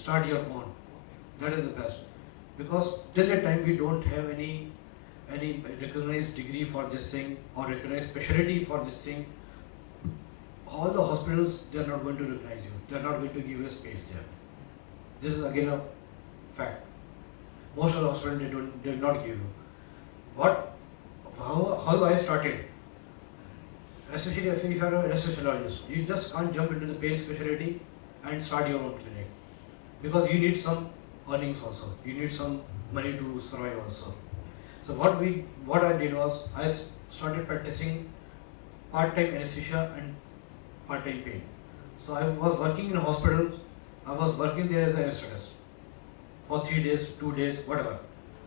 start your own. That is the best. Because till that time we don't have any recognized degree for this thing or recognized specialty for this thing. All the hospitals, they are not going to recognize you. They are not going to give you space there. This is again a fact. Most of the hospitals, they will not give you. How I started, especially if you are an anesthesiologist, you just can't jump into the pain specialty and start your own clinic. Because you need some earnings also. You need some money to survive also. So what I did was, I started practicing part-time anesthesia and part-time pain. So I was working in a hospital. I was working there as an anesthetist for 3 days, 2 days, whatever.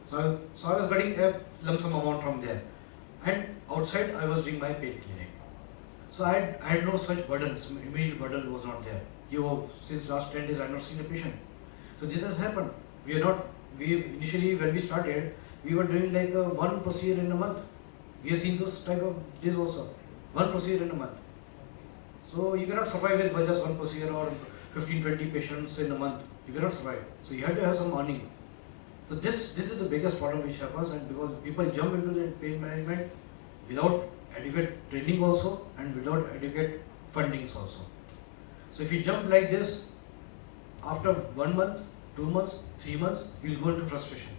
So I was getting a lump sum amount from there. And outside I was doing my pain clinic. So I had no such burden. Some immediate burden was not there. Since last 10 days I have not seen a patient. So this has happened. We initially, when we started, we were doing like one procedure in a month. We have seen those type of days also. One procedure in a month. So you cannot survive with just one procedure or 15-20 patients in a month. You cannot survive. So you have to have some earning. So this is the biggest problem which happens, and because people jump into the pain management without adequate training also and without adequate fundings also. So if you jump like this, after 1 month, 2 months, 3 months, you will go into frustration.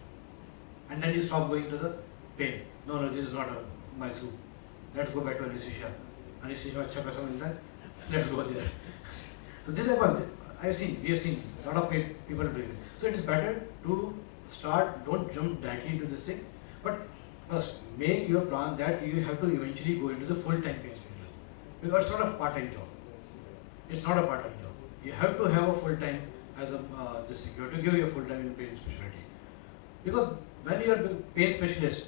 And then you stop going to the pain. No, this is not my soup. Let's go back to anesthesia. Anesthesia अच्छा पैसा मिलता है. Let's go there. So this happens. We have seen a lot of people doing it. So it is better to start, don't jump directly into this thing, but first make your plan that you have to eventually go into the full-time pain specialist. Because it's not a part-time job. It's not a part-time job. You have to have a full-time as this thing. You have to give you a full-time in pain specialty. Because when you are a pain specialist,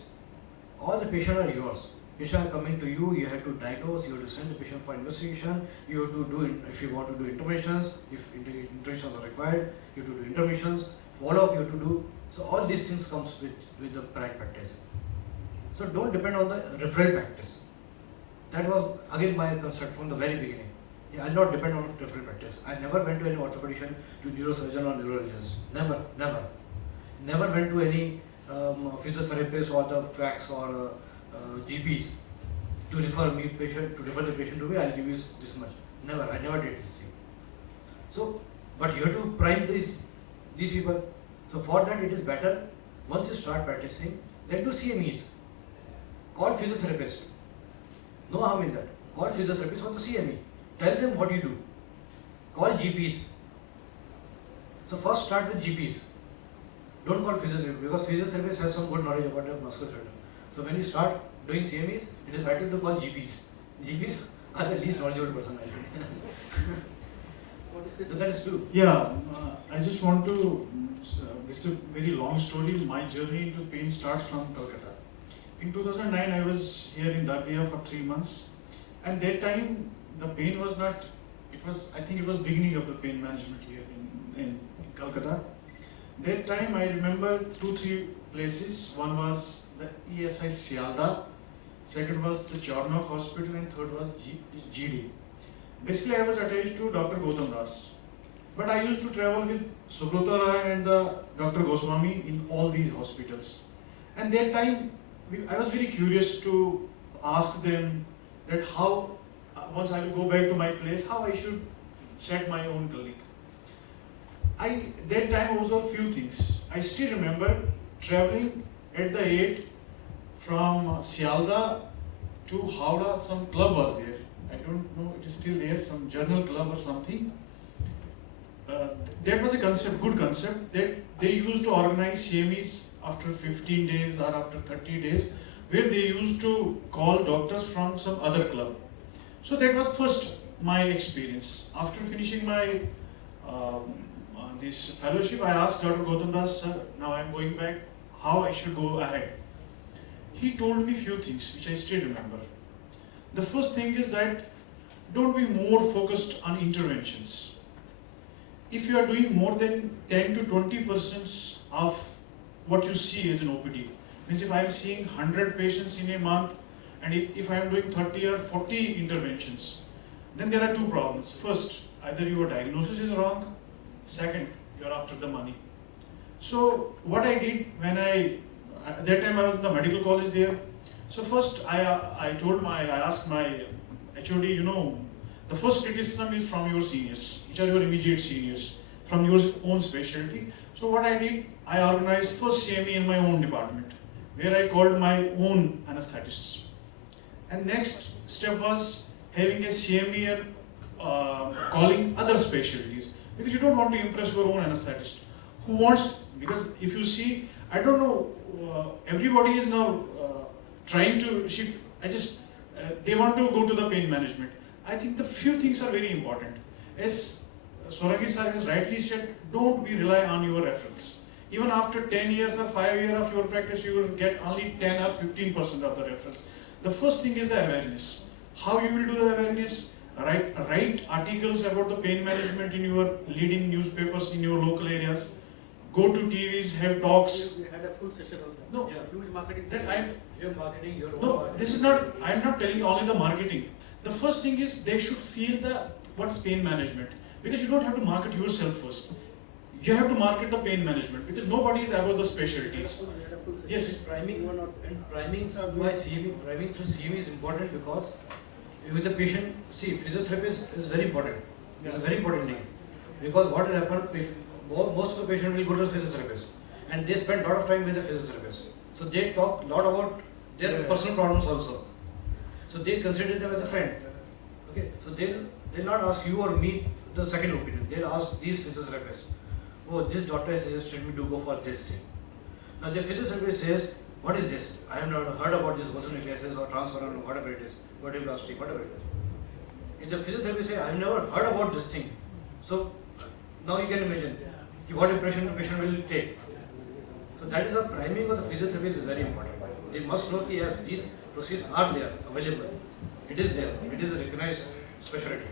all the patients are yours. Patients are coming to you, you have to diagnose, you have to send the patient for investigation, you have to do, if you want to do interventions, if interventions are required, you have to do interventions, follow-up you have to do. So all these things comes with the private practice. So don't depend on the referral practice. That was again my concept from the very beginning. I'll not depend on referral practice. I never went to any orthopedician, to neurosurgeon or neurologist. Never. Never went to any physiotherapist or the quacks or GPs to refer the patient to me. I'll give you this much. Never. I never did this thing. So, but you have to prime these people. So for that, it is better once you start practicing, then do CMEs. Call physiotherapist. No harm in that. Call physiotherapist or the CME. Tell them what you do. Call GPs. So first start with GPs. Don't call physiotherapist, because physiotherapist has some good knowledge about the musculoskeletal. So when you start doing CMEs, it is better to call GPs. GPs are the least knowledgeable person, I think. So that is true. Yeah, I just want to, this is a very long story. My journey into pain starts from Calcutta. In 2009, I was here in Dardia for 3 months. And that time, the pain was not, I think it was beginning of the pain management here in Calcutta. That time I remember 2-3 places. One was the ESI Sialda, second was the Charnock Hospital, and third was GD. Basically I was attached to Dr. Gautam Das. But I used to travel with Subrata Rai and Dr. Goswami in all these hospitals. And that time I was very curious to ask them that how, once I will go back to my place, how I should set my own clinic. That time was a few things. I still remember traveling at the 8 from Sialda to Howrah. Some club was there. I don't know, it is still there, some journal club or something. That was a concept, good concept, that they used to organize CMEs after 15 days or after 30 days, where they used to call doctors from some other club. So that was first my experience. After finishing my this fellowship, I asked Dr. Gautam Das, sir, now I am going back, how I should go ahead. He told me few things which I still remember. The first thing is that don't be more focused on interventions. If you are doing more than 10 to 20% of what you see as an OPD, means if I am seeing 100 patients in a month, and if I am doing 30 or 40 interventions, then there are two problems. First, either your diagnosis is wrong. Second, you're after the money. So what I did when at that time I was in the medical college there. So first I asked my HOD, you know, the first criticism is from your seniors, which are your immediate seniors, from your own specialty. So what I did, I organized first CME in my own department, where I called my own anesthetists. And next step was having a CME calling other specialties, because you don't want to impress your own anesthetist. Who wants, because if you see, I don't know, everybody is now trying to shift, they want to go to the pain management. I think the few things are very important. As Sorangi sir has rightly said, don't rely on your referrals. Even after 10 years or 5 years of your practice, you will get only 10 or 15% of the referrals. The first thing is the awareness. How you will do the awareness? Write articles about the pain management in your leading newspapers in your local areas. Go to TVs, have talks. We had a full session on that. No. Yeah. Huge marketing. Your marketing, your own No, marketing. this is not, I am not telling only the marketing. The first thing is they should feel what's pain management. Because you don't have to market yourself first. You have to market the pain management, because nobody is about the specialties. We had a full session. Yes. Priming by CME, priming through CME is important because with the patient, see, physiotherapy is very important. It's a very important thing. Because what will happen, if most of the patient will go to the physiotherapist and they spend a lot of time with the physiotherapist. So they talk a lot about their personal problems also. So they consider them as a friend. Okay, so they'll not ask you or me the second opinion. They'll ask these physiotherapists, oh, this doctor has suggested me to go for this thing. Now the physiotherapist says, what is this? I have never heard about this osteonucleosis or transforaminal, whatever it is, vertebroplasty, whatever it is. If the physiotherapist says, I have never heard about this thing. So now you can imagine what impression the patient will take. So that is the priming of the physiotherapist is very important. They must know that yes, these procedures are there, available. It is there. It is a recognized specialty.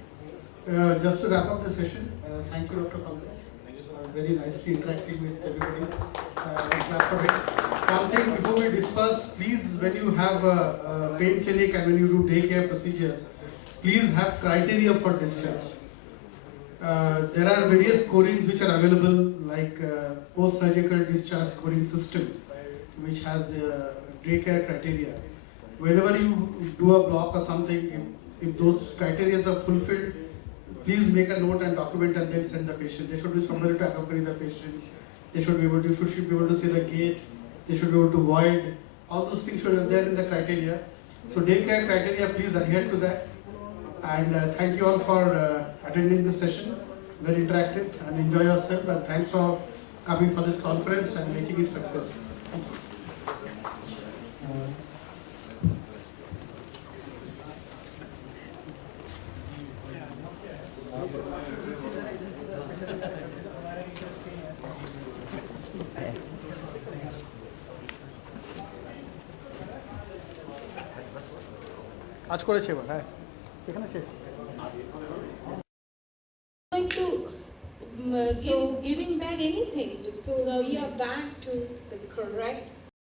Just to wrap up the session, thank you, Dr. Pankaj. Thank you so much. Very nicely interacting with everybody. Clap for it. One thing before we disperse, please, when you have a pain clinic and when you do daycare procedures, please have criteria for discharge. There are various scorings which are available, like post-surgical discharge scoring system, which has the daycare criteria. Whenever you do a block or something, if those criteria are fulfilled, please make a note and document and then send the patient. There should be somebody to accompany the patient. They should be able to, should be able to see the gate. They should be able to void. All those things should be there in the criteria. So daycare criteria, please adhere to that. And thank you all for attending this session. Very interactive, and enjoy yourself. And thanks for coming for this conference and making it success. Thank you. কাজ করেছে এবার হ্যাঁ এখানে শেষ Going to giving back anything. So we are back to the correct